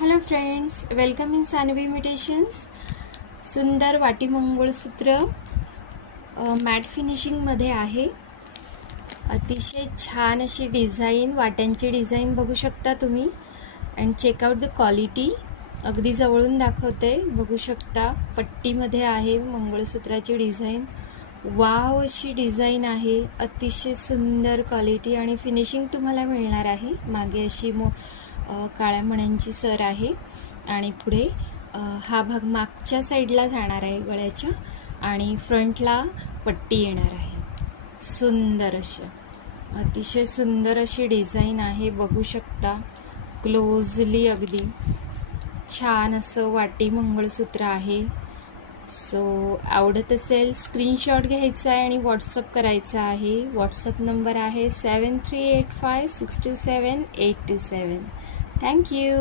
Hello friends, welcome in Saanvi imitations. सुंदर वाटी मंगळसूत्र mat फिनिशिंगमध्ये आहे. अतिशय छान अशी डिझाईन, वाट्यांची डिझाईन बघू शकता तुम्ही. And checkout the quality. अगदी जवळून दाखवते, बघू शकता. पट्टीमध्ये आहे मंगळसूत्राची डिझाईन. वाव अशी डिझाईन आहे. अतिशय सुंदर क्वालिटी आणि फिनिशिंग तुम्हाला मिळणार आहे. मागे अशी काळ्या मण्यांची सर आहे आणि पुढे हा भाग मागच्या साईडला जाणार आहे गळ्याच्या आणि फ्रंटला पट्टी येणार आहे. सुंदर अशी, अतिशय सुंदर अशी डिझाईन आहे. बघू शकता क्लोजली. अगदी छान असं वाटी मंगळसूत्र आहे. सो आवडत असेल स्क्रीनशॉट घ्यायचा आहे आणि व्हॉट्सअप करायचा आहे. व्हॉट्सअप नंबर आहे 7385627827. Thank you.